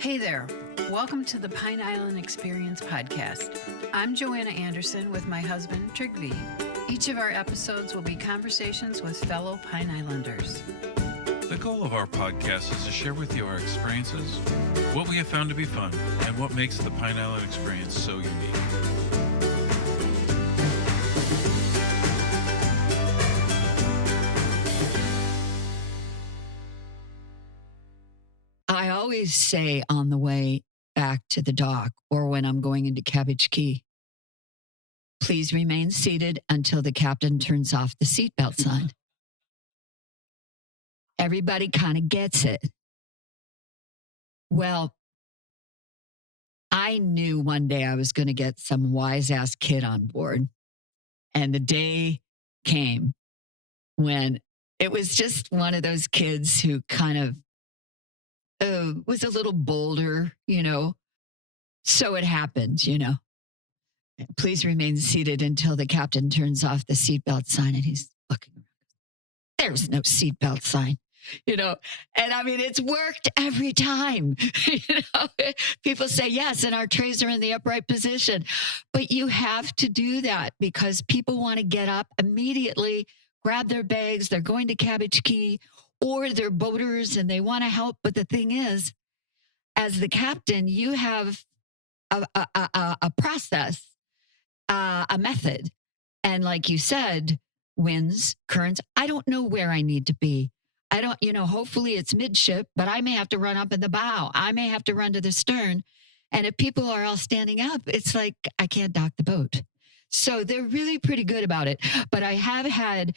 Hey there. Welcome to the Pine Island Experience podcast. I'm Joanna Anderson with my husband, Trygve. Each of our episodes will be conversations with fellow Pine Islanders. The goal of our podcast is to share with you our experiences, what we have found to be fun, and what makes the Pine Island experience so unique. I always say on the way back to the dock or when I'm going into Cabbage Key, please remain seated until the captain turns off the seatbelt sign. Everybody kind of gets it. Well, I knew one day I was going to get some wise ass kid on board. And the day came when it was just one of those kids who kind of was a little bolder, So it happened, Please remain seated until the captain turns off the seatbelt sign. And he's looking around. There's no seatbelt sign, And I mean, it's worked every time. People say, yes, and our trays are in the upright position. But you have to do that because people want to get up immediately, grab their bags. They're going to Cabbage Key, or they're boaters and they want to help. But the thing is, as the captain, you have a process, a method. And like you said, winds, currents, I don't know where I need to be. I don't, hopefully it's midship, but I may have to run up in the bow. I may have to run to the stern. And if people are all standing up, it's like I can't dock the boat. So they're really pretty good about it. But I have had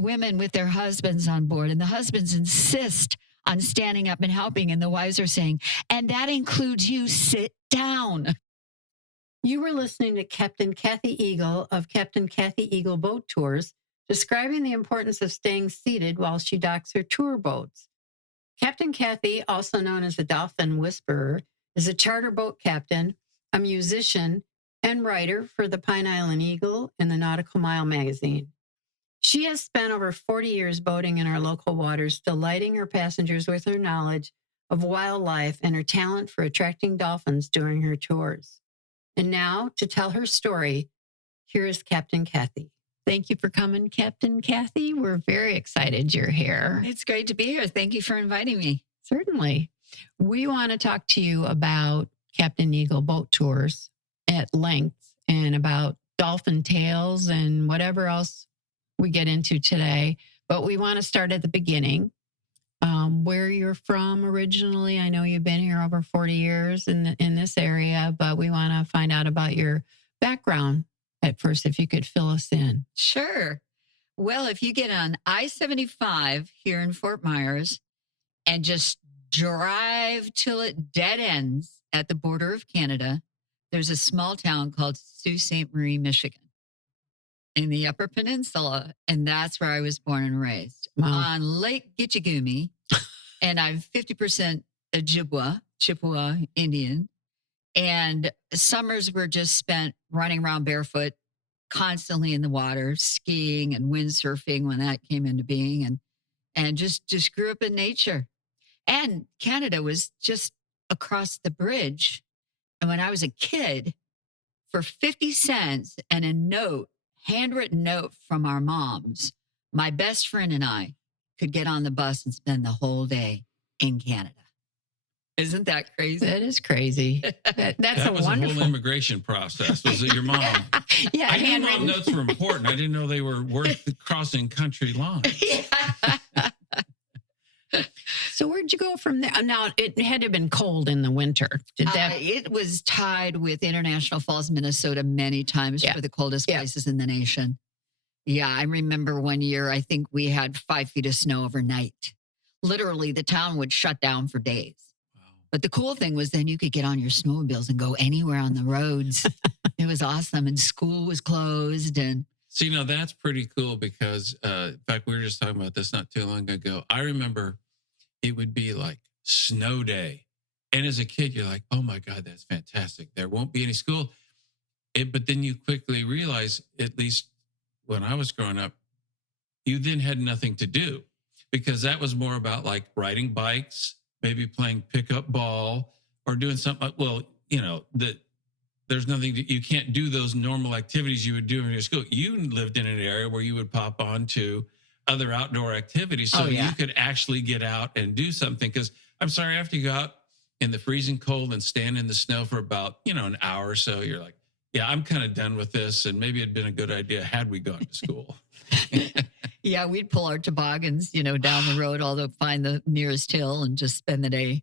women with their husbands on board, and the husbands insist on standing up and helping. And the wives are saying, and that includes you, sit down. You were listening to Captain Cathy Eagle of Captain Cathy Eagle Boat Tours, describing the importance of staying seated while she docks her tour boats. Captain Cathy, also known as the Dolphin Whisperer, is a charter boat captain, a musician, and writer for the Pine Island Eagle and the Nautical Mile magazine. She has spent over 40 years boating in our local waters, delighting her passengers with her knowledge of wildlife and her talent for attracting dolphins during her tours. And now, to tell her story, here is Captain Cathy. Thank you for coming, Captain Cathy. We're very excited you're here. It's great to be here. Thank you for inviting me. Certainly. We want to talk to you about Captain Eagle Boat Tours at length and about dolphin tales and whatever else we get into today. But we want to start at the beginning, where you're from originally. I know you've been here over 40 years in this area, but we want to find out about your background at first, if you could fill us in. Sure. Well, if you get on I-75 here in Fort Myers and just drive till it dead ends at the border of Canada, there's a small town called Sault Ste. Marie, Michigan, in the Upper Peninsula. And that's where I was born and raised. Wow. On Lake Gitchagumi. And I'm 50% Chippewa Indian. And summers were just spent running around barefoot, constantly in the water, skiing and windsurfing when that came into being, and just grew up in nature. And Canada was just across the bridge. And when I was a kid, for 50 cents and a handwritten note from our moms, my best friend and I could get on the bus and spend the whole day in Canada. Isn't that crazy? That is crazy. That was wonderful. a whole immigration process. Was it your mom? Yeah, I knew handwritten mom notes were important. I didn't know they were worth crossing country lines. So where'd you go from there? Now, it had to have been cold in the winter. It was tied with International Falls, Minnesota many times for the coldest places in the nation. Yeah, I remember one year, I think we had 5 feet of snow overnight. Literally, the town would shut down for days. Wow. But the cool thing was then you could get on your snowmobiles and go anywhere on the roads. It was awesome. And school was closed. And see, now that's pretty cool because, in fact, we were just talking about this not too long ago. I remember it would be like snow day. And as a kid, you're like, oh my God, that's fantastic. There won't be any school. But then you quickly realize, at least when I was growing up, you then had nothing to do because that was more about like riding bikes, maybe playing pickup ball, or doing something like, well, that there's nothing you can't do those normal activities you would do in your school. You lived in an area where you would pop on to other outdoor activities, so you could actually get out and do something. Because I'm sorry, after you go out in the freezing cold and stand in the snow for about an hour or so, you're like, yeah, I'm kind of done with this, and maybe it'd been a good idea had we gone to school. Yeah, we'd pull our toboggans, down the road, although find the nearest hill and just spend the day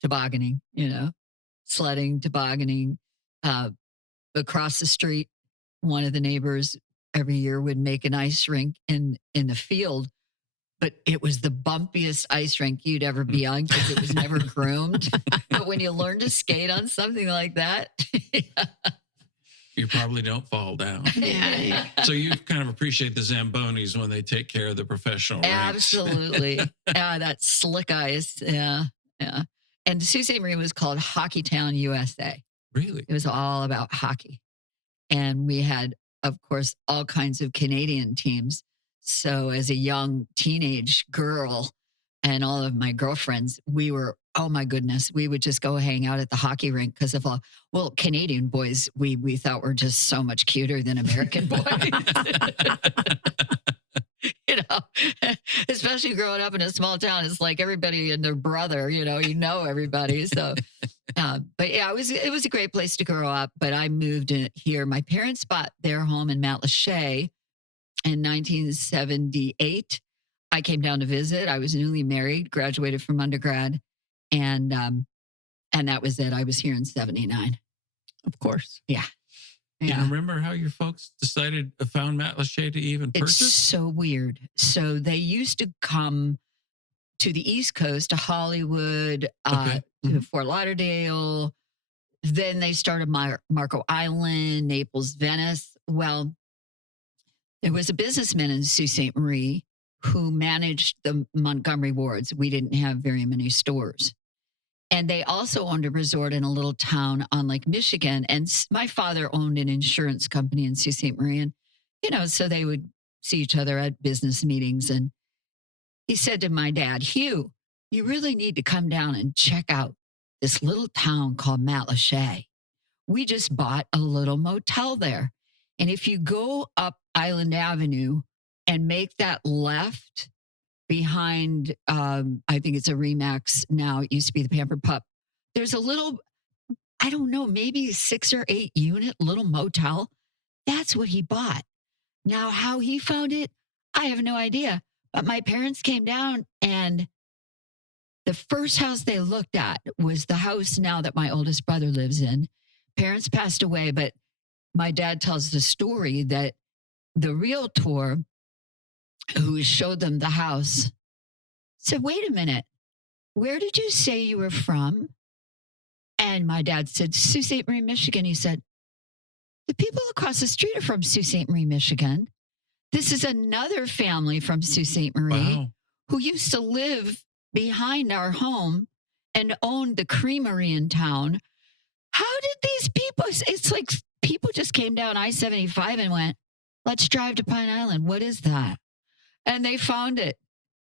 tobogganing, sledding, tobogganing. Across the street, one of the neighbors every year would make an ice rink in the field, but it was the bumpiest ice rink you'd ever be on because it was never groomed. But when you learn to skate on something like that, you probably don't fall down. Yeah. So you kind of appreciate the Zambonis when they take care of the professional rinks. Absolutely. Yeah, that slick ice. Yeah. And Sault Ste. Marie was called Hockey Town, USA. Really? It was all about hockey. And we had, of course, all kinds of Canadian teams. So as a young teenage girl and all of my girlfriends, we were, oh my goodness, we would just go hang out at the hockey rink because of Canadian boys, we thought were just so much cuter than American boys. Especially growing up in a small town, it's like everybody and their brother, everybody. So, but yeah, it was a great place to grow up. But I moved in here. My parents bought their home in Matlacha in 1978. I came down to visit. I was newly married, graduated from undergrad, and that was it. I was here in 79. Of course. Yeah. Do you remember how your folks found Matlacha to even purchase? It's so weird. So they used to come to the East Coast, to Hollywood, to Fort Lauderdale. Then they started Marco Island, Naples, Venice. Well, there was a businessman in Sault Ste. Marie who managed the Montgomery wards. We didn't have very many stores. And they also owned a resort in a little town on Lake Michigan. And my father owned an insurance company in Sault Ste. Marie. And, so they would see each other at business meetings. And he said to my dad, Hugh, you really need to come down and check out this little town called Matlacha. We just bought a little motel there. And if you go up Island Avenue and make that left behind, I think it's a Remax now. It used to be the Pampered Pup. There's a little, I don't know, maybe 6 or 8 unit little motel. That's what he bought. Now, how he found it, I have no idea. But my parents came down and the first house they looked at was the house now that my oldest brother lives in. Parents passed away, but my dad tells the story that the realtor who showed them the house said, wait a minute, where did you say you were from? And my dad said, Sault Ste. Marie, Michigan. He said, the people across the street are from Sault Ste. Marie, Michigan. This is another family from Sault Ste. Marie who used to live behind our home and owned the creamery in town. How did these people, it's like people just came down I-75 and went, let's drive to Pine Island. What is that? And they found it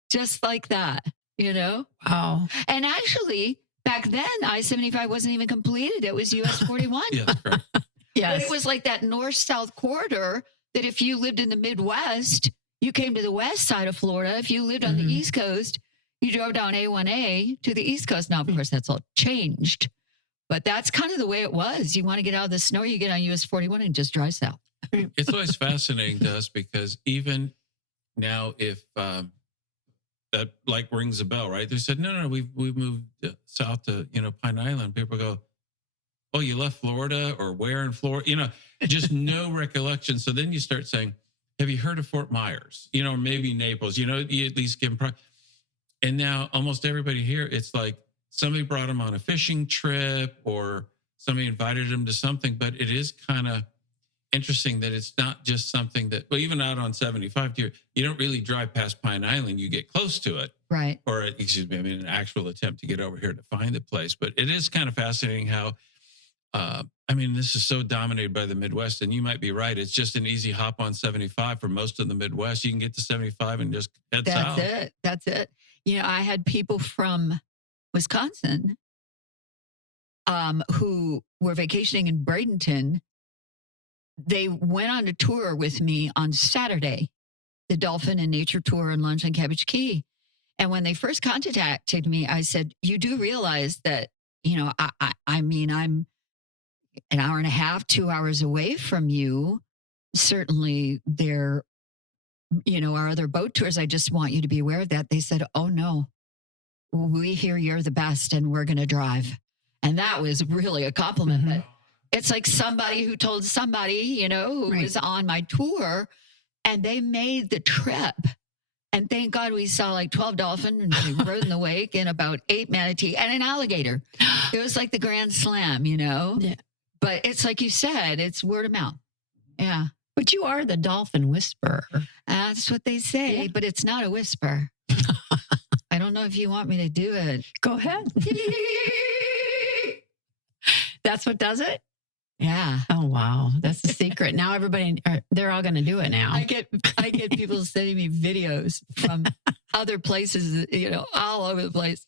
just like that, Wow. And actually, back then, I-75 wasn't even completed. It was US 41. Yeah, that's correct. Yes. But it was like that north-south corridor that if you lived in the Midwest, you came to the west side of Florida. If you lived on the East Coast, you drove down A1A to the East Coast. Now, of course, that's all changed. But that's kind of the way it was. You want to get out of the snow, you get on US 41 and just drive south. It's always fascinating to us because even now, if that rings a bell, right? They said, no, we've moved south to, Pine Island. People go, oh, you left Florida or where in Florida? Just no recollection. So then you start saying, have you heard of Fort Myers? Or maybe Naples, you at least give them. And now almost everybody here, it's like somebody brought them on a fishing trip or somebody invited them to something, but it is kind of interesting that it's not just something that, well, even out on 75 here, you don't really drive past Pine Island. You get close to it. Right. Or, an actual attempt to get over here to find the place. But it is kind of fascinating how, this is so dominated by the Midwest, and you might be right. It's just an easy hop on 75 for most of the Midwest. You can get to 75 and just head south. That's it. I had people from Wisconsin who were vacationing in Bradenton, they went on a tour with me on Saturday, the Dolphin and Nature Tour and Lunch on Cabbage Key. And when they first contacted me, I said, "You do realize that, I mean, I'm an hour and a half, 2 hours away from you. Certainly there, are other boat tours. I just want you to be aware of that." They said, "Oh no, we hear you're the best and we're going to drive." And that was really a compliment. That it's like somebody who told somebody, who was on my tour, and they made the trip. And thank God we saw like 12 dolphins and we rode in the wake and about 8 manatee and an alligator. It was like the grand slam, Yeah. But it's like you said, it's word of mouth. Yeah. But you are the Dolphin Whisperer. That's what they say, but it's not a whisper. I don't know if you want me to do it. Go ahead. That's what does it? Yeah. Oh, wow. That's the secret. Now they're all going to do it now. I get people sending me videos from other places, all over the place.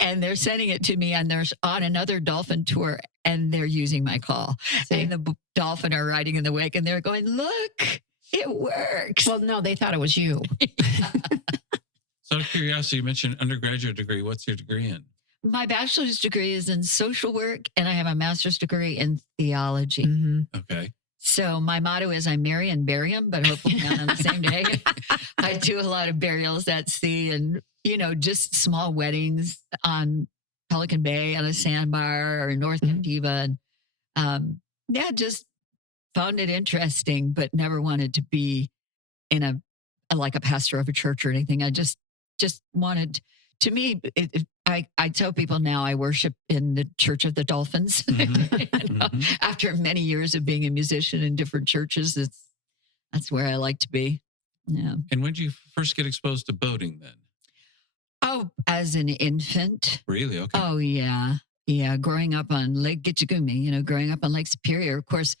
And they're sending it to me, and they're on another dolphin tour, and they're using my call. See? And the dolphin are riding in the wake, and they're going, "Look, it works." Well, no, they thought it was you. So, out of curiosity, you mentioned undergraduate degree. What's your degree in? My bachelor's degree is in social work, and I have a master's degree in theology. Mm-hmm. Okay. So my motto is I marry and bury them, but hopefully not on the same day. I do a lot of burials at sea and, just small weddings on Pelican Bay on a sandbar or North Captiva. And just found it interesting, but never wanted to be in like a pastor of a church or anything. I just wanted, to me, I tell people now I worship in the Church of the Dolphins. After many years of being a musician in different churches, that's where I like to be. Yeah. And when did you first get exposed to boating then? Oh, as an infant. Really? Okay. Oh, yeah. Yeah. Growing up on Lake Gitchagumi, growing up on Lake Superior, of course,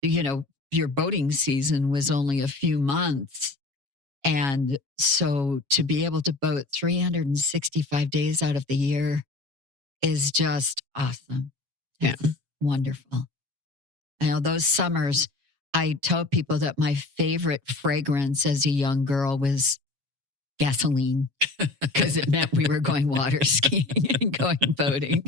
your boating season was only a few months. And so to be able to boat 365 days out of the year is just awesome. Yeah. It's wonderful. Those summers, I tell people that my favorite fragrance as a young girl was gasoline because it meant we were going water skiing and going boating.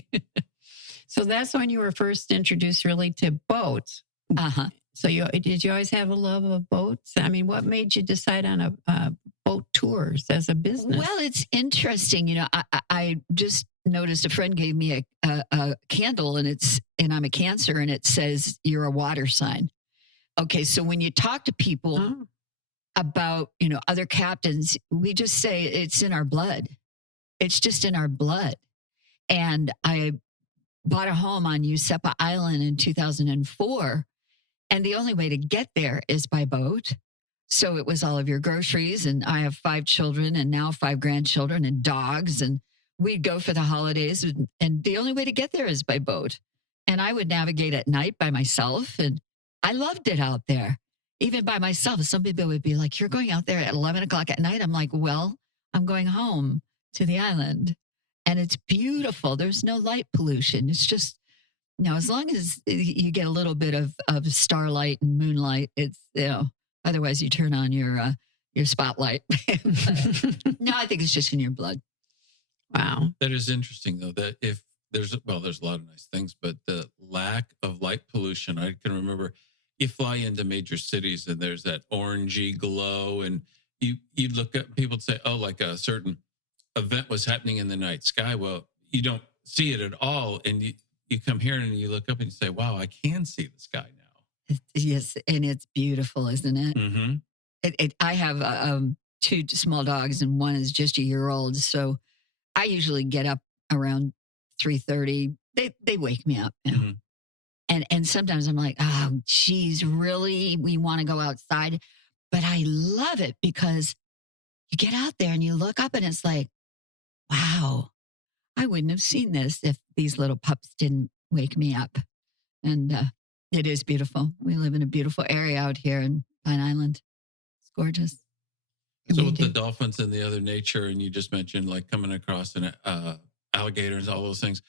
So that's when you were first introduced really to boats. Uh-huh. So did you always have a love of boats? I mean, what made you decide on a boat tours as a business? Well, it's interesting. I just noticed a friend gave me a candle, and I'm a Cancer, and it says you're a water sign. Okay, so when you talk to people about other captains, we just say it's in our blood. It's just in our blood. And I bought a home on Usepa Island in 2004. And the only way to get there is by boat. So it was all of your groceries. And I have 5 children and now 5 grandchildren and dogs. And we'd go for the holidays. And the only way to get there is by boat. And I would navigate at night by myself. And I loved it out there, even by myself. Some people would be like, "You're going out there at 11 o'clock at night." I'm like, "Well, I'm going home to the island. And it's beautiful. There's no light pollution. It's just, as long as you get a little bit of starlight and moonlight, it's, otherwise you turn on your spotlight." No, I think it's just in your blood. Wow. That is interesting, though, that if there's a lot of nice things, but the lack of light pollution, I can remember you fly into major cities and there's that orangey glow, and you'd look up, people would say, "Oh, like a certain event was happening in the night sky." Well, you don't see it at all. And you come here and you look up and you say, "Wow, I can see the sky now." Yes, and it's beautiful, isn't it? Mm-hmm. I have 2 small dogs, and one is just a year old. So I usually get up around 3:30. They wake me up. Mm-hmm. And sometimes I'm like, "Oh, geez, really? We want to go outside." But I love it because you get out there and you look up and it's like, wow, I wouldn't have seen this if these little pups didn't wake me up. And it is beautiful. We live in a beautiful area out here in Pine Island. It's gorgeous. So with the dolphins and the other nature, and you just mentioned like coming across an alligators, all those things.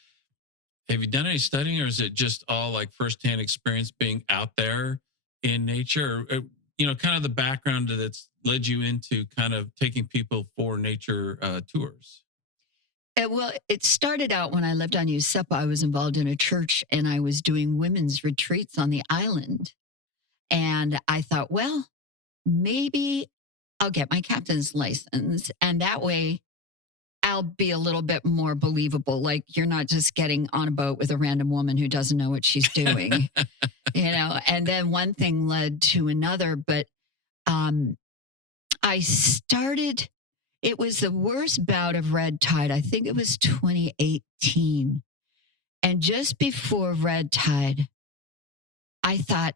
Have you done any studying, or is it just all like firsthand experience being out there in nature? Or, kind of the background that's led you into kind of taking people for nature tours. Well, it started out when I lived on Yusepa. I was involved in a church and I was doing women's retreats on the island. And I thought, well, maybe I'll get my captain's license. And that way I'll be a little bit more believable. Like you're not just getting on a boat with a random woman who doesn't know what she's doing, and then one thing led to another. But I started, it was the worst bout of red tide. I think it was 2018. And just before red tide, I thought,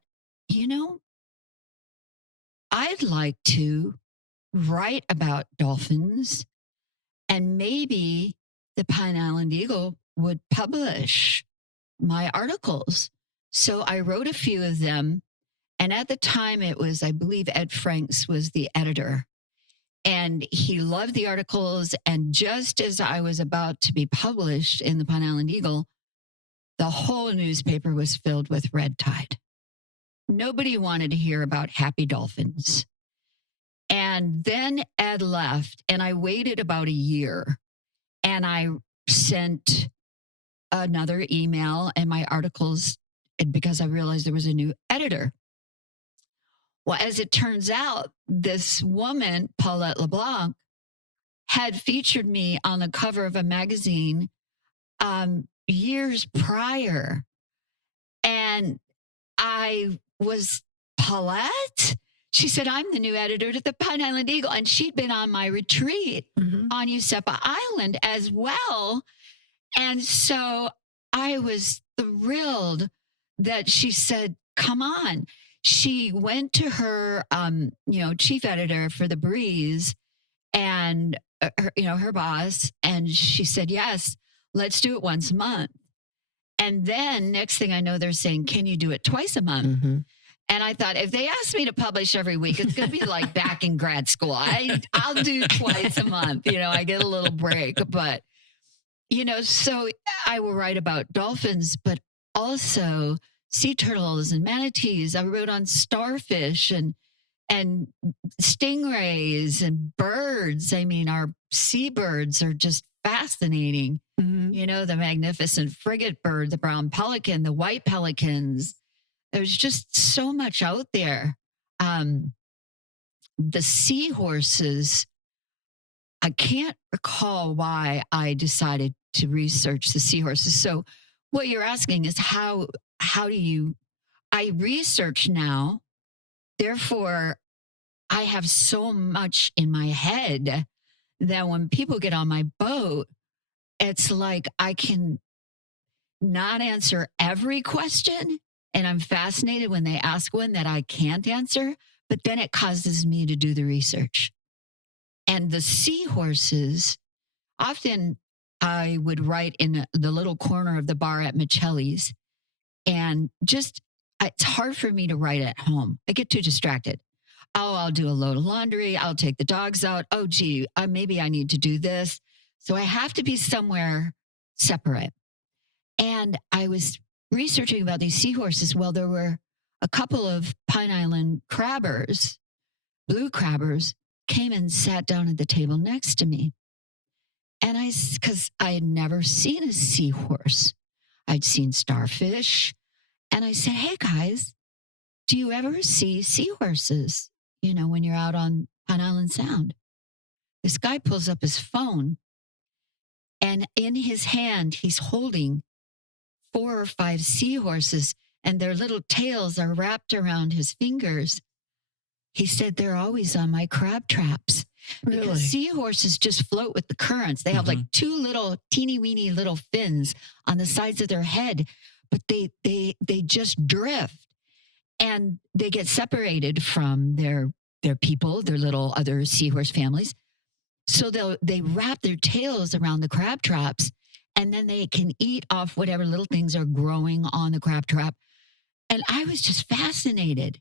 I'd like to write about dolphins, and maybe the Pine Island Eagle would publish my articles. So I wrote a few of them. And at the time, it was, I believe, Ed Franks was the editor. And he loved the articles. And just as I was about to be published in the Pine Island Eagle, the whole newspaper was filled with red tide. Nobody wanted to hear about happy dolphins. And then Ed left, and I waited about a year. And I sent another email and my articles because I realized there was a new editor. Well, as it turns out, this woman, Paulette LeBlanc, had featured me on the cover of a magazine years prior. And I was, Paulette? She said, I'm the new editor to the Pine Island Eagle. And she'd been on my retreat on Yusepa Island as well. And so I was thrilled that she said, come on. She went to her, chief editor for The Breeze and, her boss. And she said, yes, let's do it once a month. And then next thing I know, they're saying, can you do it twice a month? And I thought, if they ask me to publish every week, it's going to be like back in grad school. I'll do twice a month. I get a little break. But, so I will write about dolphins, but also sea turtles and manatees. I wrote on starfish and stingrays and birds. I mean, our seabirds are just fascinating. The magnificent frigate bird, the brown pelican, the white pelicans. There's just so much out there. The seahorses, I can't recall why I decided to research the seahorses. So what you're asking is how do I research now, therefore I have so much in my head that when people get on my boat, it's like I can not answer every question. And I'm fascinated when they ask one that I can't answer, but then it causes me to do the research. And the seahorses, often I would write in the little corner of the bar at Michelli's, and just, it's hard for me to write at home. I get too distracted. Oh, I'll do a load of laundry. I'll take the dogs out. Oh, gee, maybe I need to do this. So I have to be somewhere separate. And I was researching about these seahorses. Well, there were a couple of Pine Island crabbers, blue crabbers, came and sat down at the table next to me. And because I had never seen a seahorse, I'd seen starfish. And I said, hey guys, do you ever see seahorses, when you're out on Pine Island Sound? This guy pulls up his phone, and in his hand, he's holding 4 or 5 seahorses, and their little tails are wrapped around his fingers. He said, they're always on my crab traps. Really? Because seahorses just float with the currents. They have like 2 little teeny weeny little fins on the sides of their head, but they just drift. And they get separated from their people, their little other seahorse families. So they wrap their tails around the crab traps, and then they can eat off whatever little things are growing on the crab trap. And I was just fascinated.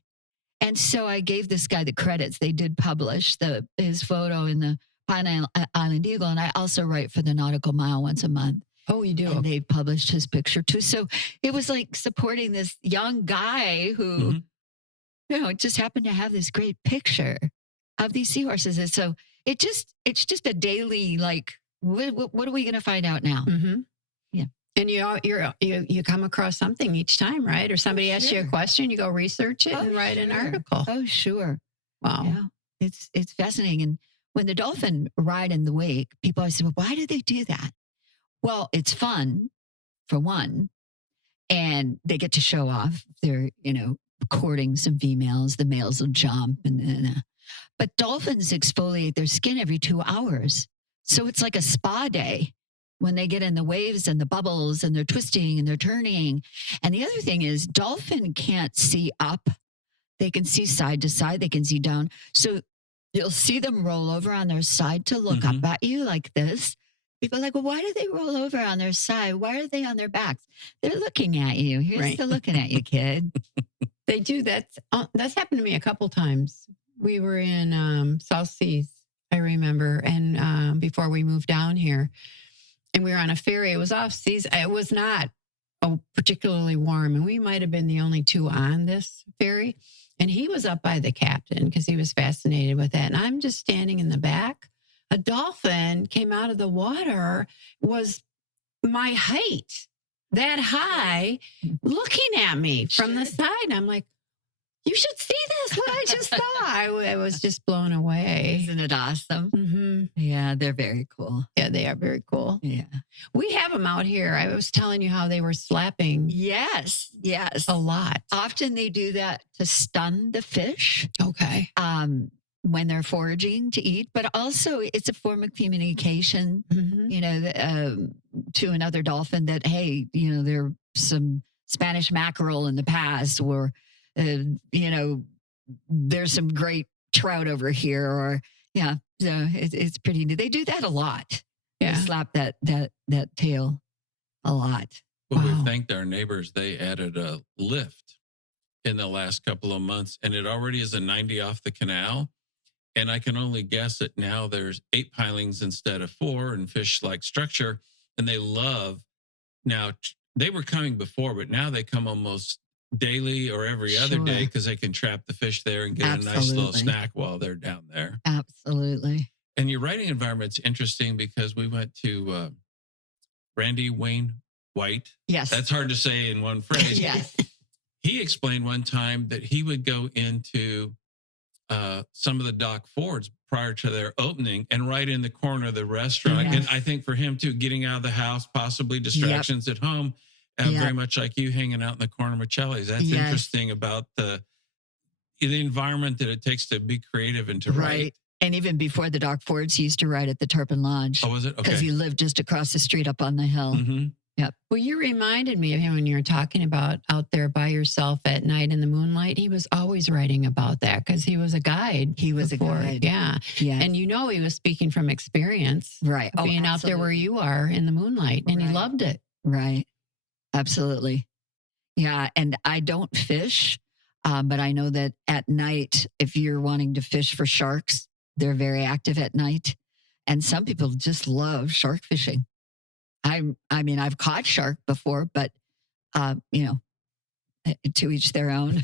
And so I gave this guy the credits. They did publish his photo in the Pine Island Eagle. And I also write for the Nautical Mile once a month. Oh, you do? And they published his picture too. So it was like supporting this young guy who, just happened to have this great picture of these seahorses. And so it's just a daily, like, what are we going to find out now? Mm-hmm. Yeah. And you come across something each time, right? Or somebody asks you a question, you go research it and write an article. Oh, sure. Wow. Yeah. It's fascinating. And when the dolphin ride in the wake, people always say, well, why do they do that? Well, it's fun, for one, and they get to show off. They're, courting some females. The males will jump, but dolphins exfoliate their skin every 2 hours. So it's like a spa day when they get in the waves and the bubbles and they're twisting and they're turning. And the other thing is, dolphin can't see up. They can see side to side. They can see down. So you'll see them roll over on their side to look up at you like this. People are like, well, why do they roll over on their side? Why are they on their backs? They're looking at you. Here's the looking at you, kid. They do. That's happened to me a couple times. We were in South Seas, I remember, and before we moved down here, and we were on a ferry. It was off seas. It was not particularly warm, and we might have been the only two on this ferry. And he was up by the captain because he was fascinated with that. And I'm just standing in the back. A dolphin came out of the water, was my height, that high, looking at me from the side. I'm like, you should see this, what I just saw. I was just blown away. Isn't it awesome? Mm-hmm. Yeah, they're very cool. Yeah, they are very cool. Yeah. We have them out here. I was telling you how they were slapping. Yes. A lot. Often they do that to stun the fish. Okay. When they're foraging to eat, but also it's a form of communication, to another dolphin that, hey, there's some Spanish mackerel in the past, or, there's some great trout over here, or, so it's pretty neat. They do that a lot. Yeah. They slap that tail a lot. Well, we've thanked our neighbors. They added a lift in the last couple of months, and it already is a 90 off the canal. And I can only guess that now there's 8 pilings instead of 4, and fish like structure. And they love, now they were coming before, but now they come almost daily or every other day because they can trap the fish there and get a nice little snack while they're down there. Absolutely. And your writing environment's interesting because we went to Randy Wayne White. Yes. That's hard to say in one phrase. Yes. He explained one time that he would go into some of the dock fords prior to their opening and right in the corner of the restaurant. Yes. And I think for him too, getting out of the house, possibly distractions at home, very much like you hanging out in the corner with Chelly's. That's interesting about the environment that it takes to be creative and to write. And even before the dock fords, he used to write at the Turpin Lodge. Oh, was it? Okay. Because he lived just across the street up on the hill. Mm-hmm. Yep. Well, you reminded me of him when you were talking about out there by yourself at night in the moonlight. He was always writing about that because he was a guide. He was before. a guide. Yeah. And he was speaking from experience. Right. Being out there where you are in the moonlight. And he loved it. Right. Absolutely. Yeah. And I don't fish, but I know that at night, if you're wanting to fish for sharks, they're very active at night. And some people just love shark fishing. I mean, I've caught shark before, but, to each their own.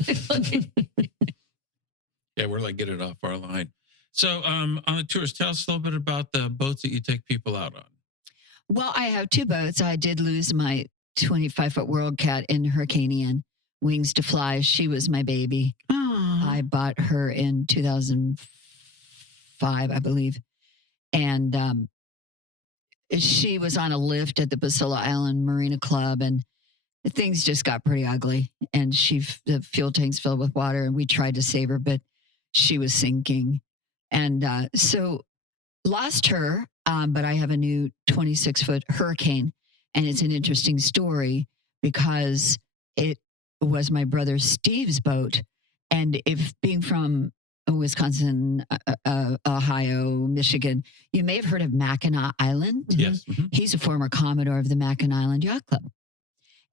Yeah, we're like, get it off our line. So on the tours, tell us a little bit about the boats that you take people out on. Well, I have 2 boats. I did lose my 25-foot World Cat in Hurricanian, Wings to Fly. She was my baby. Oh. I bought her in 2005, I believe. And she was on a lift at the Basilla Island Marina Club, and things just got pretty ugly. And the fuel tanks filled with water, and we tried to save her, but she was sinking. And so lost her, but I have a new 26-foot Hurricane. And it's an interesting story because it was my brother Steve's boat. And if being from Wisconsin, Ohio, Michigan, you may have heard of Mackinac Island. Yes. Mm-hmm. He's a former Commodore of the Mackinac Island Yacht Club.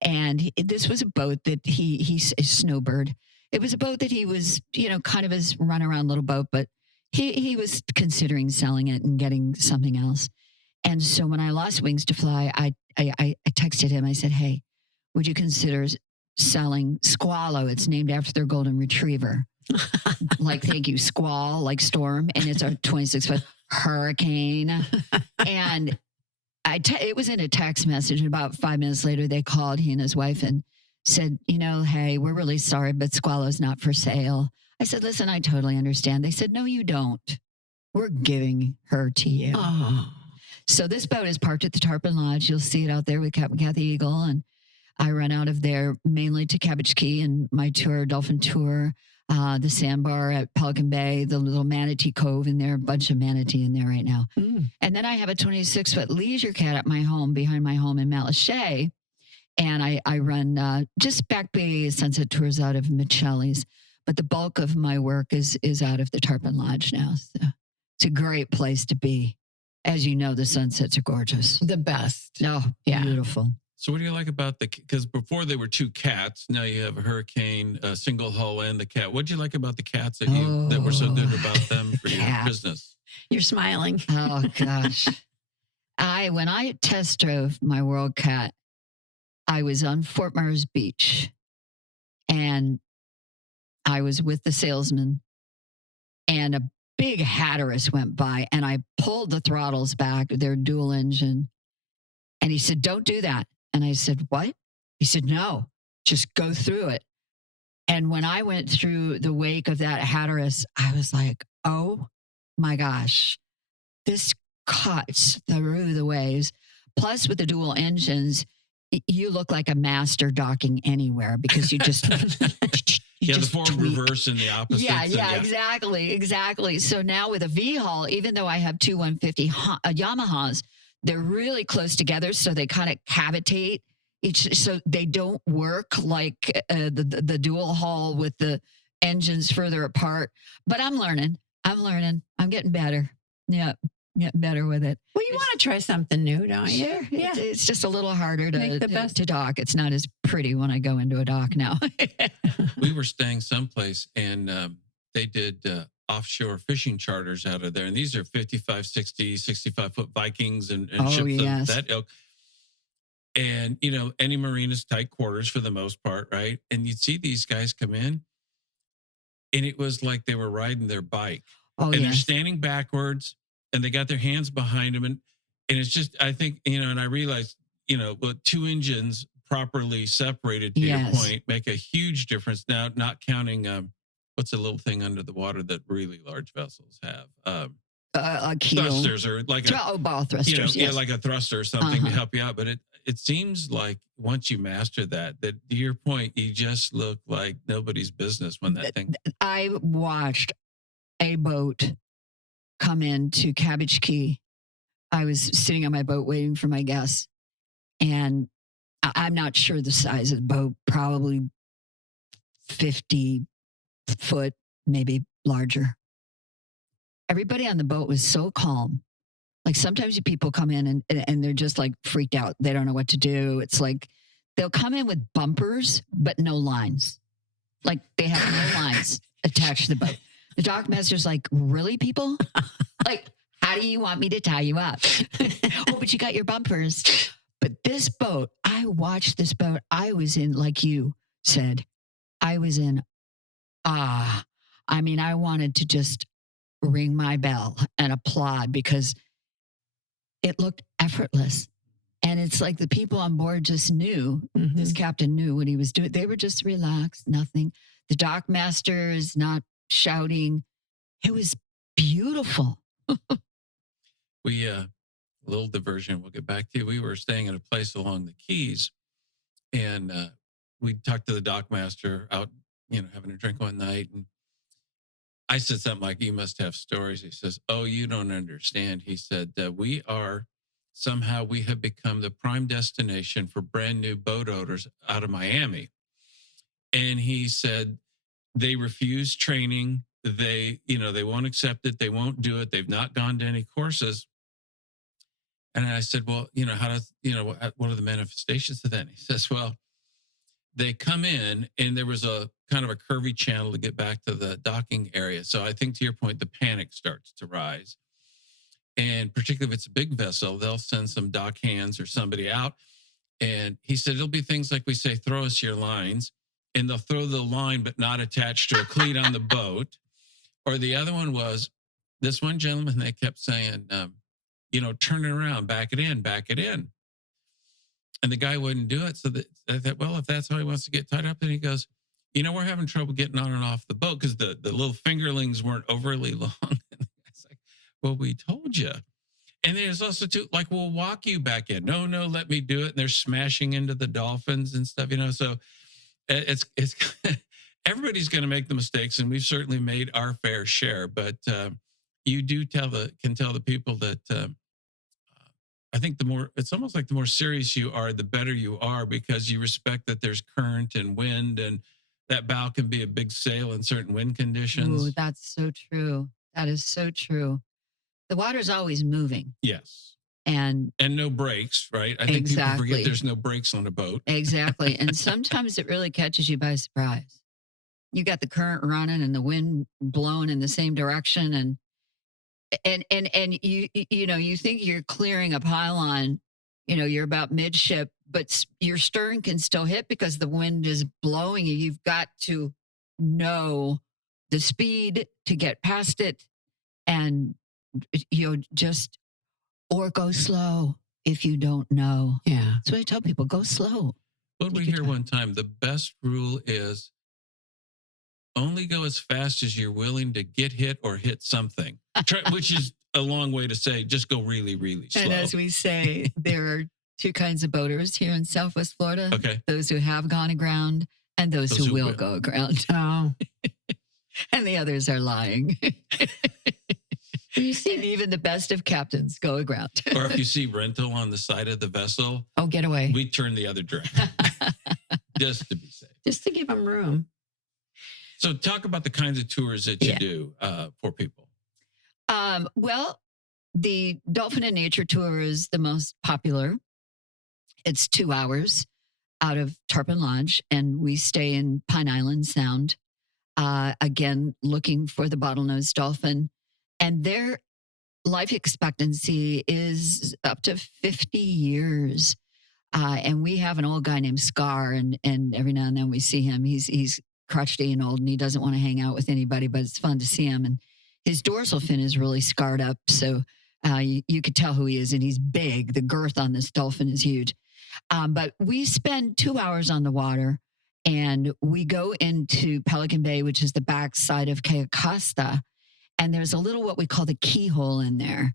And this was a boat that he's a snowbird. It was a boat that he was, kind of his runaround little boat, but he was considering selling it and getting something else. And so when I lost Wings to Fly, I texted him. I said, "Hey, would you consider selling Squallow? It's named after their golden retriever. Like, thank you, Squall, like storm, and it's a 26-foot hurricane." And it was in a text message. And about 5 minutes later, they called, he and his wife, and said, "Hey, we're really sorry, but Squallow's not for sale." I said, "Listen, I totally understand." They said, "No, you don't. We're giving her to you." Oh. So this boat is parked at the Tarpon Lodge. You'll see it out there with Captain Cathy Eagle. And I run out of there mainly to Cabbage Key and my tour, Dolphin Tour, the sandbar at Pelican Bay, the little manatee cove in there, a bunch of manatee in there right now. And then I have a 26-foot leisure cat at my home, behind my home in Malachey. And I run just Back Bay Sunset Tours out of Michelli's. But the bulk of my work is out of the Tarpon Lodge now. So it's a great place to be. As you know, the sunsets are gorgeous. The best. Oh, Yeah. beautiful. So what do you like about because before they were two cats, now you have a hurricane, a single hull, and the cat. What do you like about the cats that were so good about them for your business? You're smiling. Oh gosh. When I test drove my World Cat, I was on Fort Myers Beach and I was with the salesman, and a big Hatteras went by, and I pulled the throttles back. They're dual engine. And he said, "Don't do that." And I said, "What?" He said, "No, just go through it." And when I went through the wake of that Hatteras, I was like, oh my gosh, this cuts through the waves. Plus, with the dual engines, you look like a master docking anywhere because you just the forward, reverse, and the opposite. Yeah, exactly. So now with a V hull, even though I have two 150 Yamahas, they're really close together, so they kind of cavitate so they don't work like the dual hull with the engines further apart. But I'm learning. I'm getting better. Yeah. Getting better with it. Well, you want to try something new, don't you? Sure. Yeah. It's just a little harder to dock. It's not as pretty when I go into a dock now. We were staying someplace, and they did offshore fishing charters out of there. And these are 55, 60, 65-foot Vikings and ships of that ilk. And, any marina's tight quarters for the most part, right? And you'd see these guys come in, and it was like they were riding their bike. They're standing backwards, and they got their hands behind them. And it's just, I think, and I realized, two engines properly separated, to your point, make a huge difference. Now, not counting, what's a little thing under the water that really large vessels have? A keel. Thrusters, or like ball thrusters. Like a thruster or something to help you out. But it seems like once you master that to your point, you just look like nobody's business when that thing. I watched a boat come into Cabbage Key. I was sitting on my boat waiting for my guests, and I'm not sure the size of the boat, probably 50 foot, maybe larger. Everybody on the boat was so calm. Like, sometimes people come in and they're just like freaked out. They don't know what to do. It's like they'll come in with bumpers, but no lines. Like, they have no lines attached to the boat. The dockmaster's like, "Really, people? Like, how do you want me to tie you up?" "Oh, but you got your bumpers." But this boat, I watched this boat. I was in, like you said, I was in I wanted to just ring my bell and applaud because it looked effortless. And it's like the people on board just knew, this captain knew what he was doing. They were just relaxed, nothing. The dockmaster is not shouting. It was beautiful. We, a little diversion, we'll get back to. We were staying at a place along the Keys, and we talked to the dockmaster out, having a drink one night. And I said something like, "You must have stories." He says, "Oh, you don't understand." He said, we have become the prime destination for brand new boat owners out of Miami. And he said, they refuse training. They won't accept it. They won't do it. They've not gone to any courses. And I said, "Well, how does, what are the manifestations of that?" And he says, "Well, they come in, and there was a kind of a curvy channel to get back to the docking area. So I think, to your point, the panic starts to rise. And particularly if it's a big vessel, they'll send some dock hands or somebody out. And he said, it'll be things like we say, throw us your lines. And they'll throw the line, but not attached to a cleat on the boat. Or the other one was this one gentleman, they kept saying, turn it around, back it in, back it in. And the guy wouldn't do it. So I thought, well, if that's how he wants to get tied up, then he goes, we're having trouble getting on and off the boat because the little fingerlings weren't overly long. And it's like, well, we told you. And there's also we'll walk you back in. No, let me do it. And they're smashing into the dolphins and stuff, So it's everybody's going to make the mistakes, and we've certainly made our fair share. But you do can tell the people that I think it's almost like the more serious you are, the better you are, because you respect that there's current and wind, and that bow can be a big sail in certain wind conditions. Ooh, that's so true. That is so true. The water's always moving. Yes. And no brakes, right? I think people forget there's no brakes on a boat. Exactly. And sometimes it really catches you by surprise. You got the current running and the wind blowing in the same direction, and you think you're clearing a pylon, you're about midship, but your stern can still hit because the wind is blowing you. You've got to know the speed to get past it, and or go slow if you don't know. Yeah. That's what I tell people, go slow. What we hear one time, the best rule is only go as fast as you're willing to get hit or hit something, which is a long way to say just go really, really slow. And as we say, there are two kinds of boaters here in Southwest Florida. Okay. Those who have gone aground and those who will go aground. Oh. And the others are lying. You see, and even the best of captains go aground. Or if you see rental on the side of the vessel, get away. We turn the other direction just to be safe. Just to give them room. So talk about the kinds of tours that you do for people. Well, the Dolphin and Nature Tour is the most popular. It's 2 hours out of Tarpon Lodge, and we stay in Pine Island Sound. Again, looking for the bottlenose dolphin. And their life expectancy is up to 50 years. And we have an old guy named Scar, and every now and then we see him. He's crotchety and old, and he doesn't want to hang out with anybody, but it's fun to see him. And his dorsal fin is really scarred up, so you could tell who he is, and he's big. The girth on this dolphin is huge. But we spend 2 hours on the water, and we go into Pelican Bay, which is the backside of Cayo Costa. And there's a little what we call the keyhole in there.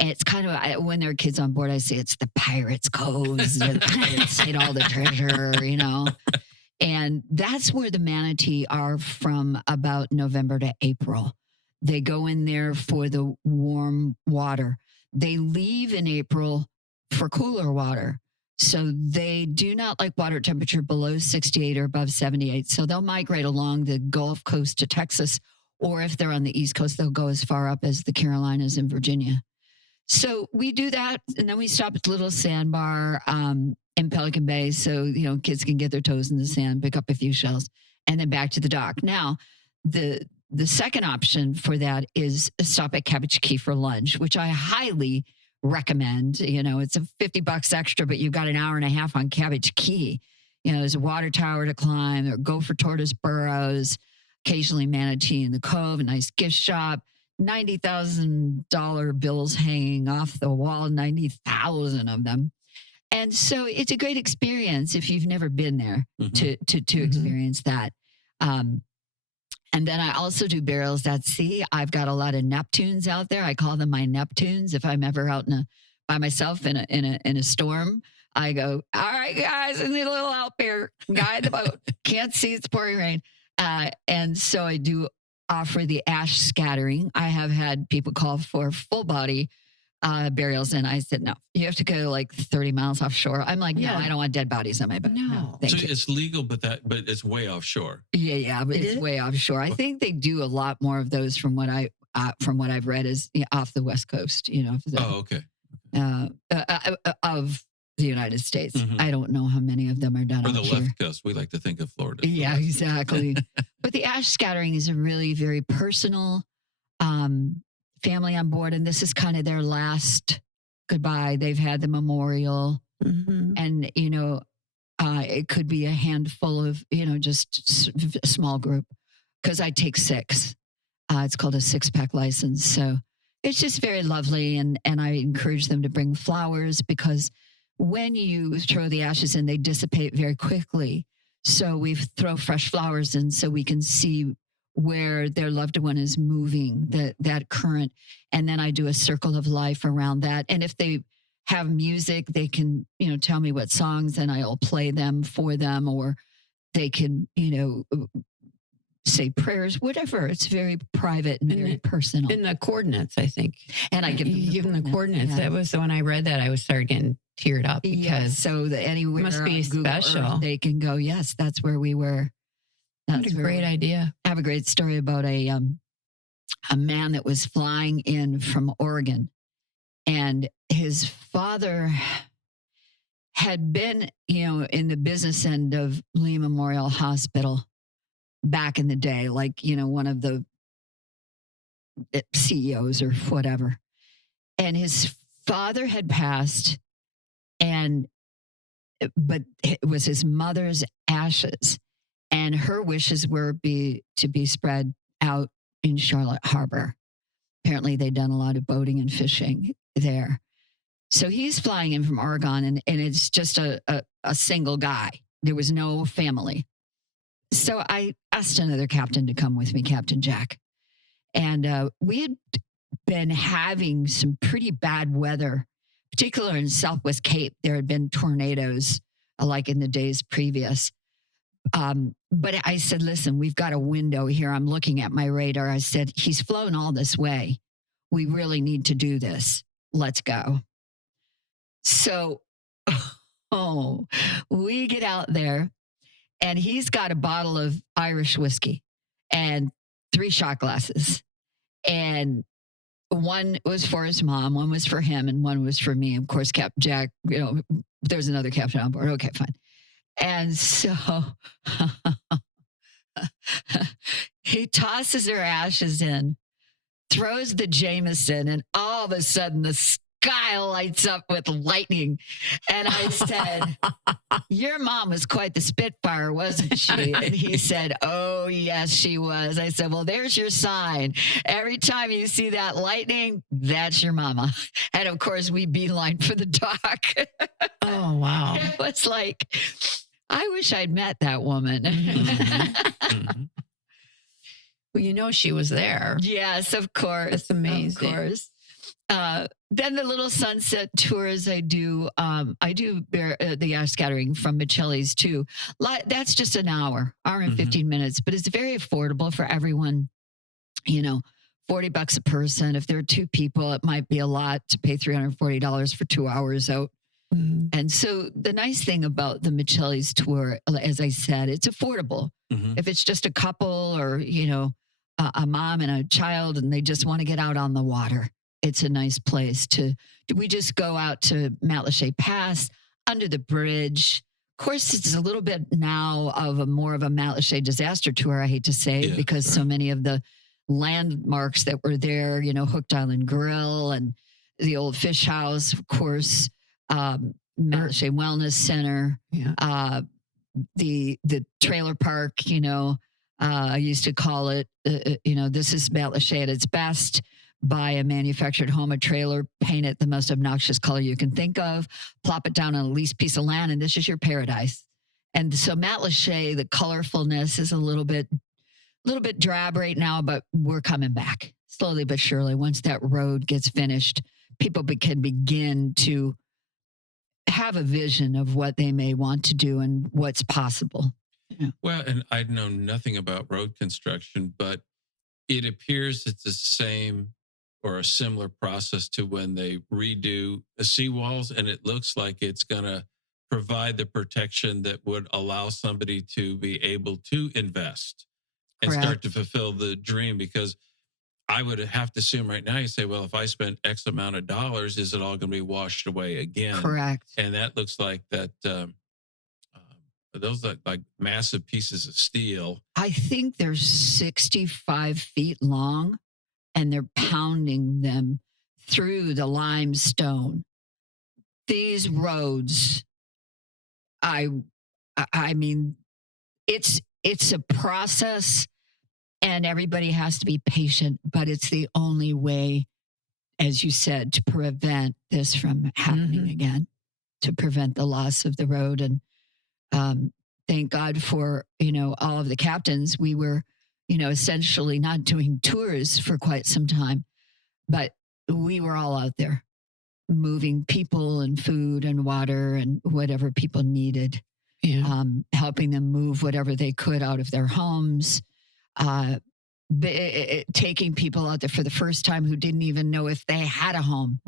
And it's kind of, when there are kids on board, I say it's the Pirates' Cove. The pirates hid all the treasure, And that's where the manatee are from about November to April. They go in there for the warm water. They leave in April for cooler water. So they do not like water temperature below 68 or above 78. So they'll migrate along the Gulf Coast to Texas, or if they're on the East Coast, they'll go as far up as the Carolinas and Virginia. So we do that, and then we stop at the little sandbar in Pelican Bay, so kids can get their toes in the sand, pick up a few shells, and then back to the dock. Now, the second option for that is a stop at Cabbage Key for lunch, which I highly recommend. It's a $50 extra, but you've got an hour and a half on Cabbage Key. There's a water tower to climb, or go for tortoise burrows. Occasionally manatee in the cove, a nice gift shop, $90,000 bills hanging off the wall, 90,000 of them. And so it's a great experience if you've never been there to experience that. And then I also do burials at sea. I've got a lot of Neptunes out there. I call them my Neptunes. If I'm ever out by myself in a storm, I go, all right, guys, I need a little help here. Guide the boat. Can't see, it's pouring rain. And so I do offer the ash scattering. I have had people call for full body burials, and I said, no, you have to go like 30 miles offshore. I'm like, no, I don't want dead bodies on my boat. No, thank you. It's legal, but it's way offshore. Yeah, but it's way offshore. I think they do a lot more of those from what I've read is off the West Coast. Okay. Of the United States. I don't know how many of them are done or the here. left coast. We like to think of Florida. family on board, and this is kind of their last goodbye. They've had the memorial, and it could be a handful of just a small group, because I take 6. It's called a 6-pack license, so it's just very lovely, and I encourage them to bring flowers, because when you throw the ashes in, they dissipate very quickly. So we throw fresh flowers in so we can see where their loved one is moving, that current. And then I do a circle of life around that. And if they have music, they can, tell me what songs, and I'll play them for them, or they can, say prayers, whatever. It's very private and very personal. And the coordinates, I think. And I give them the coordinates. Yeah. That was when I read that, I started getting teared up, because so anywhere must be on Google special. Earth, they can go, yes, that's where we were. That's a great idea. I have a great story about a man that was flying in from Oregon, and his father had been, in the business end of Lee Memorial Hospital back in the day, like, one of the CEOs or whatever. And his father had passed, but it was his mother's ashes, and her wishes were to be spread out in Charlotte Harbor. Apparently they'd done a lot of boating and fishing there. So he's flying in from Oregon, and it's just a single guy. There was no family. So I asked another captain to come with me, Captain Jack. And we had been having some pretty bad weather, particularly in Southwest Cape. There had been tornadoes like in the days previous. But I said, listen, we've got a window here. I'm looking at my radar. I said, he's flown all this way. We really need to do this. Let's go. So, we get out there, and he's got a bottle of Irish whiskey and 3 shot glasses. And one was for his mom, one was for him, and one was for me. Of course, Captain Jack, there's another captain on board. Okay, fine. And so he tosses her ashes in, throws the Jameson, and all of a sudden the sky lights up with lightning. And I said, your mom was quite the Spitfire, wasn't she? And he said, oh, yes, she was. I said, well, there's your sign. Every time you see that lightning, that's your mama. And of course, we beeline for the dock. Oh, wow. It was like, I wish I'd met that woman. Well, she was there. Yes, of course. That's amazing. Of course. Then the little sunset tours I do the ash scattering from Michelle's too. That's just an hour and 15 minutes, but it's very affordable for everyone. $40 a person. If there are 2 people, it might be a lot to pay $340 for 2 hours out. And so the nice thing about the Michelle's tour, as I said, it's affordable. If it's just a couple or, a mom and a child, and they just want to get out on the water, it's a nice place we just go out to Matlacha Pass, under the bridge. Of course, it's a little bit now of more of a Matlacha disaster tour, I hate to say, because so many of the landmarks that were there, Hooked Island Grill and the old fish house, of course, Matlacha Wellness Center, the trailer park, I used to call it, this is Matlacha at its best. Buy a manufactured home, a trailer, paint it the most obnoxious color you can think of, plop it down on a leased piece of land, and this is your paradise. And so Matlacha, the colorfulness is a little bit drab right now, but we're coming back slowly but surely. Once that road gets finished, people can begin to have a vision of what they may want to do and what's possible. Yeah. Well, and I know nothing about road construction, but it appears it's the same or a similar process to when they redo the seawalls, and it looks like it's going to provide the protection that would allow somebody to be able to invest and start to fulfill the dream. Because I would have to assume right now, you say, well, if I spend X amount of dollars, is it all going to be washed away again? Correct. And that looks like that. Those are like massive pieces of steel. I think they're 65 feet long and they're pounding them through the limestone. These roads, I mean, it's a process, and everybody has to be patient, but it's the only way, as you said, to prevent this from happening again, to prevent the loss of the road. And thank God for, all of the captains. We were, essentially not doing tours for quite some time, but we were all out there moving people and food and water and whatever people needed, helping them move whatever they could out of their homes, taking people out there for the first time who didn't even know if they had a home.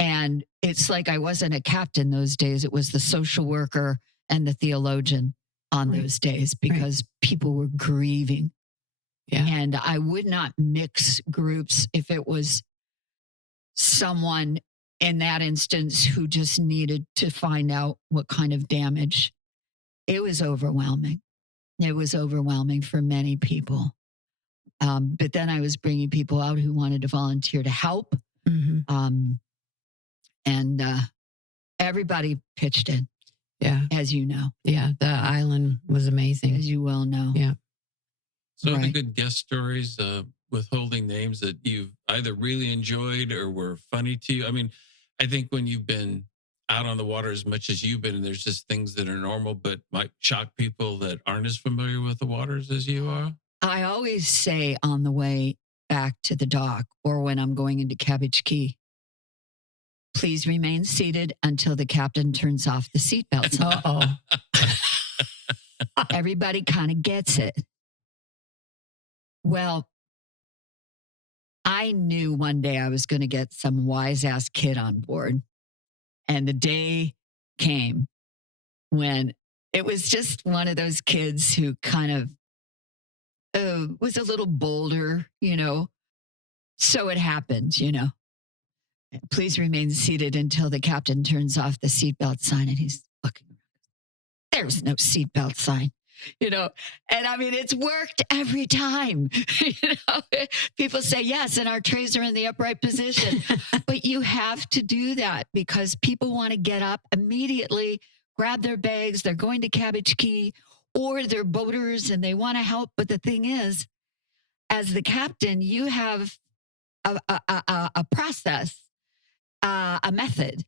And it's like I wasn't a captain those days. It was the social worker and the theologian on those days, because people were grieving. And I would not mix groups if it was someone in that instance who just needed to find out what kind of damage. It was overwhelming. It was overwhelming for many people. But then I was bringing people out who wanted to volunteer to help. And everybody pitched in. As you know. The island was amazing. As you well know. So the good guest stories withholding names that you've either really enjoyed or were funny to you. I mean, I think when you've been out on the water as much as you've been, and there's just things that are normal but might shock people that aren't as familiar with the waters as you are. I always say on the way back to the dock or when I'm going into Cabbage Key, please remain seated until the captain turns off the seatbelts. Everybody kind of gets it. Well, I knew one day I was going to get some wise ass kid on board. And the day came when it was just one of those kids who kind of was a little bolder, So it happened, Please remain seated until the captain turns off the seatbelt sign. And he's looking. There's no seatbelt sign, And I mean, it's worked every time. People say yes, and our trays are in the upright position. But you have to do that because people want to get up immediately, grab their bags. They're going to Cabbage Key, or they're boaters and they want to help. But the thing is, as the captain, you have a process, a method.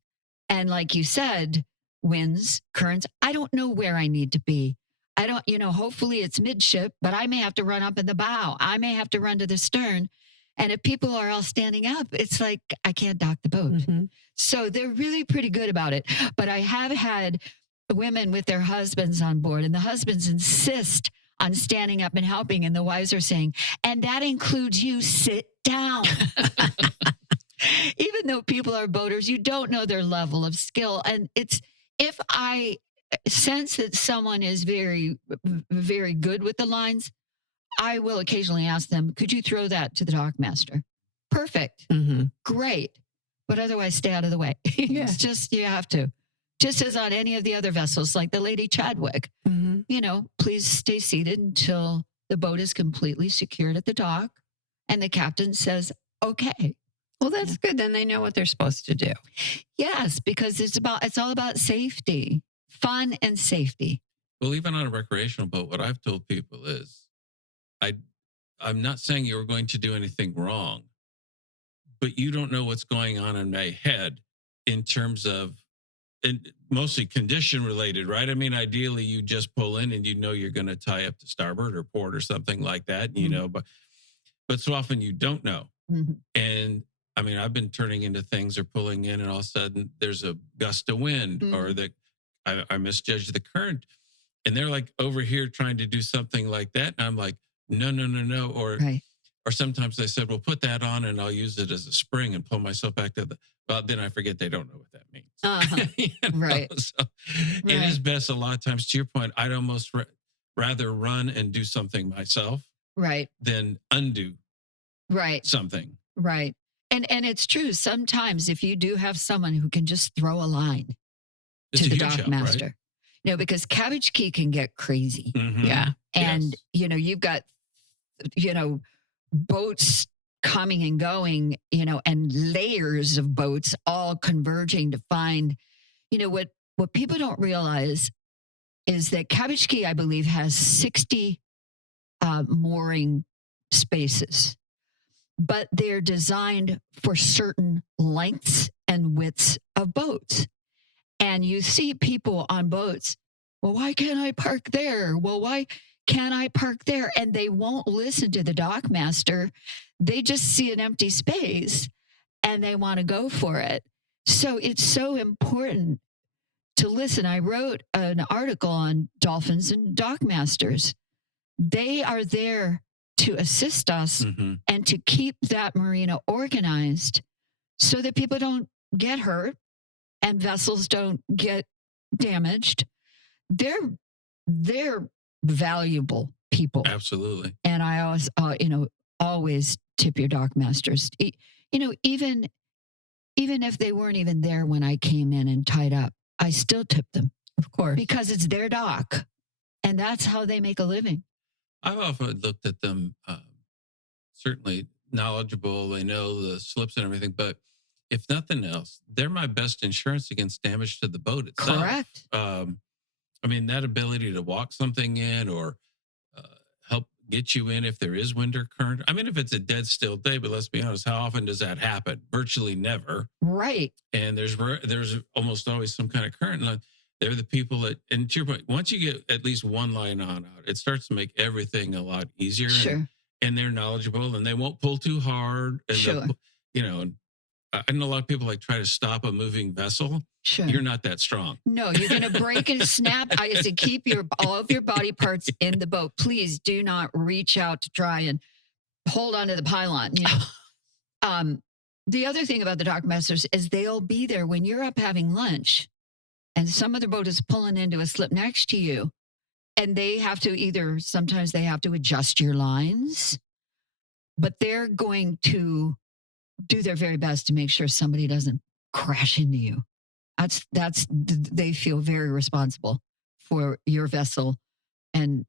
And like you said, winds, currents, I don't know where I need to be. I don't, hopefully it's midship, but I may have to run up in the bow. I may have to run to the stern. And if people are all standing up, it's like, I can't dock the boat. So they're really pretty good about it. But I have had women with their husbands on board, and the husbands insist on standing up and helping. And the wives are saying, and that includes you, sit down. Even though people are boaters, you don't know their level of skill. And if I sense that someone is very, very good with the lines, I will occasionally ask them, could you throw that to the dock master? Perfect. Great. But otherwise, stay out of the way. It's just, you have to. Just as on any of the other vessels, like the Lady Chadwick, please stay seated until the boat is completely secured at the dock. And the captain says, okay. Well, that's good. Then they know what they're supposed to do. Yes, because it's all about safety, fun and safety. Well, even on a recreational boat, what I've told people is, I'm not saying you're going to do anything wrong, but you don't know what's going on in my head in terms of, and mostly condition related, right? I mean, ideally you just pull in and you're going to tie up to starboard or port or something like that, but so often you don't know. And I mean, I've been turning into things or pulling in, and all of a sudden there's a gust of wind or I misjudged the current, and they're like over here trying to do something like that. And I'm like, no. Or sometimes they said, well, put that on and I'll use it as a spring and pull myself back to then I forget they don't know what that means. Right. So it is best a lot of times, to your point, I'd almost rather run and do something myself than undo something. Right. And it's true. Sometimes if you do have someone who can just throw a line to the dock master, because Cabbage Key can get crazy. Yeah. And, you've got, boats coming and going, and layers of boats all converging to find, what people don't realize is that Cabbage Key, I believe, has 60 mooring spaces, but they're designed for certain lengths and widths of boats. And you see people on boats, well, why can't I park there? Well, why can't I park there? And they won't listen to the dock master. They just see an empty space and they want to go for it. So it's so important to listen. I wrote an article on dolphins and dock masters. They are there to assist us and to keep that marina organized so that people don't get hurt and vessels don't get damaged. They're valuable people. Absolutely. And I always, always tip your dock masters. Even if they weren't even there when I came in and tied up, I still tip them. Of course. Because it's their dock. And that's how they make a living. I've often looked at them, certainly knowledgeable. They know the slips and everything. But if nothing else, they're my best insurance against damage to the boat itself. Correct. I mean, that ability to walk something in or help get you in if there is wind or current. I mean, if it's a dead still day, but let's be honest, how often does that happen? Virtually never. Right. And there's almost always some kind of current. And they're the people that, and to your point, once you get at least one line on out, it starts to make everything a lot easier. Sure. And they're knowledgeable and they won't pull too hard. And sure. And I know a lot of people like try to stop a moving vessel. Sure. You're not that strong. No, you're going to break and snap. I say keep all of your body parts in the boat. Please do not reach out to try and hold onto the pylon. The other thing about the dock masters is they'll be there when you're up having lunch and some other boat is pulling into a slip next to you. And they have to sometimes they have to adjust your lines, but they're going to do their very best to make sure somebody doesn't crash into you. They feel very responsible for your vessel. And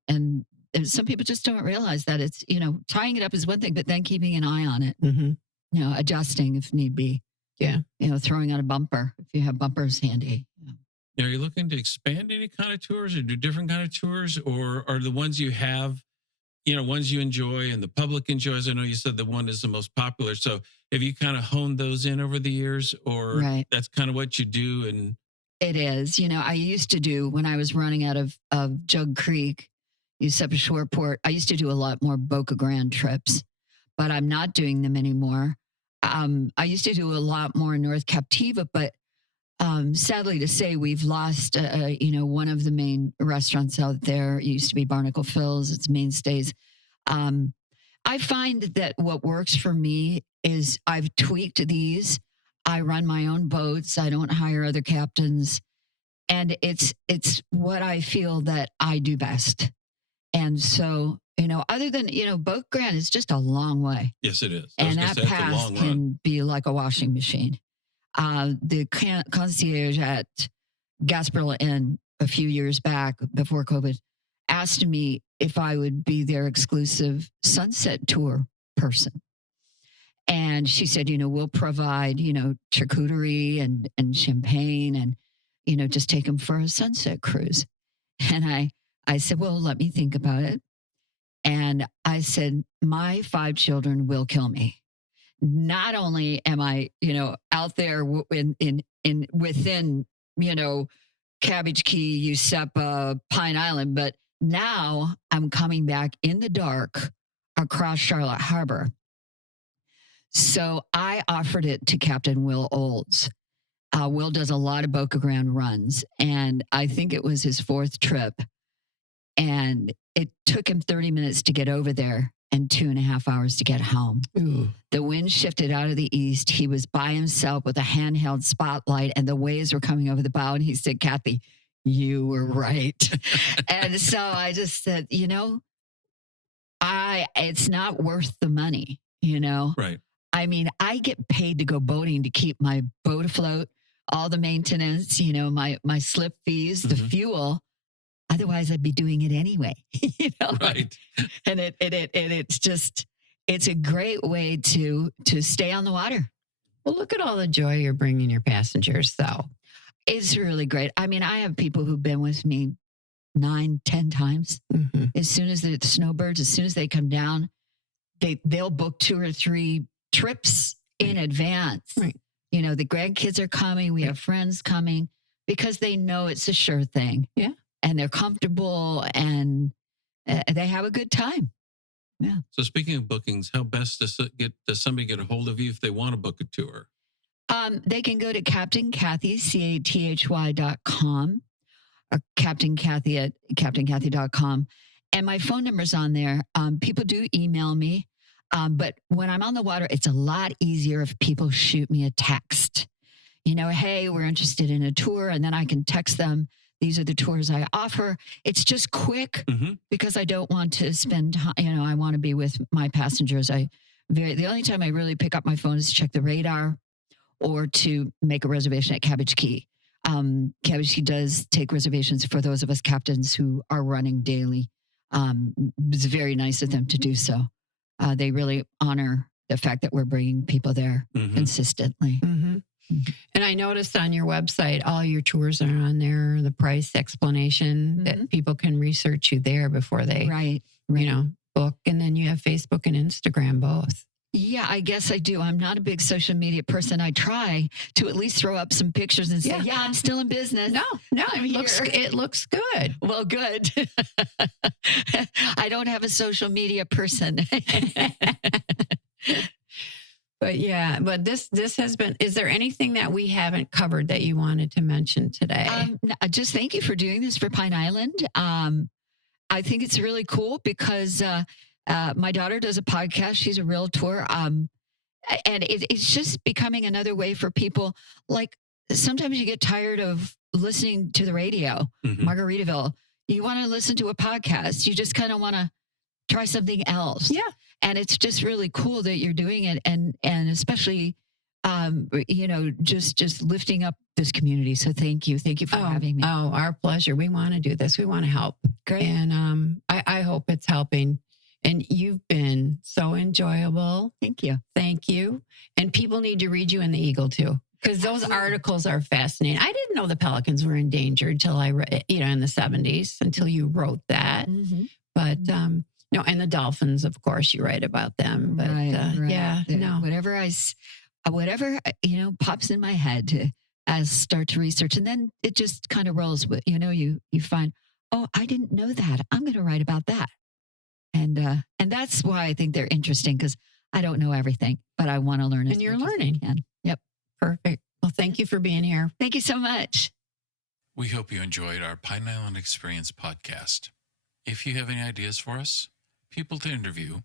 some people just don't realize that it's, tying it up is one thing, but then keeping an eye on it, adjusting if need be. Yeah. Throwing on a bumper if you have bumpers handy. Now, are you looking to expand any kind of tours or do different kind of tours, or are the ones you have, ones you enjoy and the public enjoys? I know you said the one is the most popular. So have you kind of honed those in over the years, or that's kind of what you do? And it is, I used to do when I was running out of Jug Creek, Eusebia Shoreport. I used to do a lot more Boca Grande trips, but I'm not doing them anymore. I used to do a lot more in North Captiva, but sadly to say, we've lost, one of the main restaurants out there. It used to be Barnacle Phil's, its mainstays. I find that what works for me is I've tweaked these. I run my own boats. I don't hire other captains. And it's what I feel that I do best. And so, other than, Boca Grande is just a long way. Yes, it is. And that pass can be like a washing machine. The concierge at Gasparilla Inn a few years back before COVID asked me if I would be their exclusive sunset tour person. And she said, we'll provide, charcuterie and champagne and, just take them for a sunset cruise. And I said, well, let me think about it. And I said, my 5 children will kill me. Not only am I, out there within, Cabbage Key, Eusebia, Pine Island, but now I'm coming back in the dark across Charlotte Harbor. So I offered it to Captain Will Olds. Will does a lot of Boca Grande runs, and I think it was his 4th trip. And it took him 30 minutes to get over there and 2.5 hours to get home. Ooh. The wind shifted out of the east. He was by himself with a handheld spotlight and the waves were coming over the bow. And he said, Kathy, you were right. And so I just said, it's not worth the money, Right. I mean, I get paid to go boating to keep my boat afloat, all the maintenance, my slip fees, the fuel. Otherwise, I'd be doing it anyway, Right. And it's just, it's a great way to stay on the water. Well, look at all the joy you're bringing your passengers. So It's really great. I mean, I have people who've been with me 9, 10 times. mhm. As soon as the snowbirds, as soon as they come down, they'll book 2 or 3 trips in advance. Right. You know, the grandkids are coming. We have friends coming because they know it's a sure thing. Yeah. And they're comfortable and they have a good time. So speaking of bookings, how best does somebody get a hold of you if they want to book a tour? They can go to Captain Cathy, CATHY.com, or Captain Cathy at CaptainCathy.com. And my phone number's on there. People do email me. But when I'm on the water, it's a lot easier if people shoot me a text. You know, hey, we're interested in a tour. And then I can text them. These are the tours I offer. It's just quick because I don't want to spend time. You know, I want to be with my passengers. The only time I really pick up my phone is to check the radar or to make a reservation at Cabbage Key. Cabbage Key does take reservations for those of us captains who are running daily. It's very nice of them to do so. They really honor the fact that we're bringing people there consistently. Mhm. And I noticed on your website, all your tours are on there, the price explanation that people can research you there before they, Right. you know, book. And then you have Facebook and Instagram both. Yeah, I guess I do. I'm not a big social media person. I try to at least throw up some pictures and say, yeah I'm still in business. No, I'm it looks good. Well, good. I don't have a social media person. But yeah, but this has been, is there anything that we haven't covered that you wanted to mention today? Just thank you for doing this for Pine Island. I think it's really cool because my daughter does a podcast. She's a realtor. And it's just becoming another way for people. Like sometimes you get tired of listening to the radio, Margaritaville. You want to listen to a podcast. You just kind of want to try something else. Yeah. And it's just really cool that you're doing it. And especially, you know, just lifting up this community. So thank you. Thank you for having me. Oh, our pleasure. We want to do this. We want to help. Great. And I hope it's helping. And you've been so enjoyable. Thank you. Thank you. And people need to read you in the Eagle too, because those articles are fascinating. I didn't know the pelicans were endangered till I read, you know, in the 70s until you wrote that. But no, and the dolphins, of course, you write about them. But Right. yeah, no, whatever you know pops in my head as start to research, and then it just kind of rolls with you find, oh, I didn't know that. I'm going to write about that. And that's why I think they're interesting because I don't know everything, but I want to learn. And you're learning. Yep. Perfect. Well, thank you for being here. Thank you so much. We hope you enjoyed our Pine Island Experience podcast. If you have any ideas for us, people to interview,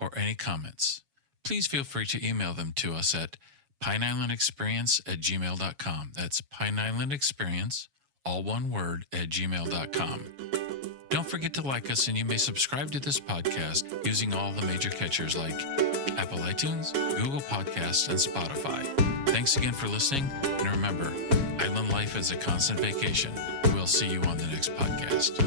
or any comments, please feel free to email them to us at pineislandexperience@gmail.com. That's pineislandexperience, all one word, @gmail.com. Don't forget to like us, and you may subscribe to this podcast using all the major catchers like Apple iTunes, Google Podcasts, and Spotify. Thanks again for listening, and remember, island life is a constant vacation. We'll see you on the next podcast.